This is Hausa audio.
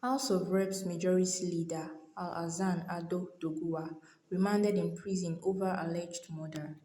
House of Reps Majority Leader Al-Hassan Ado Doguwa remanded in prison over alleged murder.